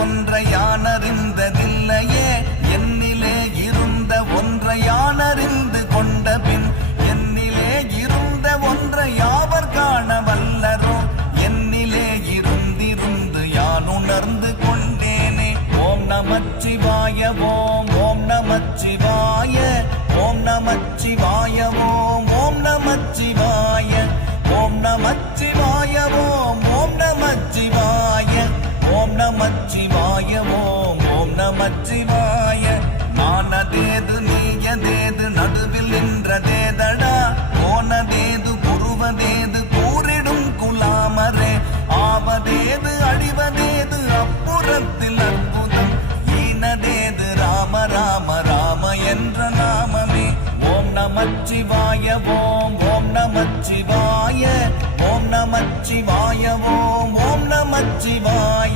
ஒன்றை யான் அறிந்ததில்லையே என்னிலே இருந்த ஒன்றை யான் அறிந்து கொண்ட பின் என்னிலே இருந்த ஒன்றை யாவர் காண வல்லரோ என்னிலே இருந்திருந்து யான் உணர்ந்து கொண்டேனே. ஓம் நமச்சிவாய ஓம் ஓம் நமச்சிவாய ஓம் நமச்சிவாய ஓம் ஓம் நமச்சிவாய ஓம் நமச்சிவாய ஓம் ஓம் நமச்சிவாய ஓம் நமச்சிவாய ஓம் ஓம் நமச்சிவாய. நானதேது நீயதேது நடுவில் நின்றதேதடா போனதேது புருவதேது கூறிடும் குலாமரே ஆவதேது அழிவதேது அப்புறத்தில் அற்புதம் ஈனதேது ராம ராம ராம என்ற நாமமே. ஓம் நமச்சிவாய ஓம் ஓம் நமச்சிவாய ஓம் நமச்சிவாய ஓம் ஓம் நமச்சிவாய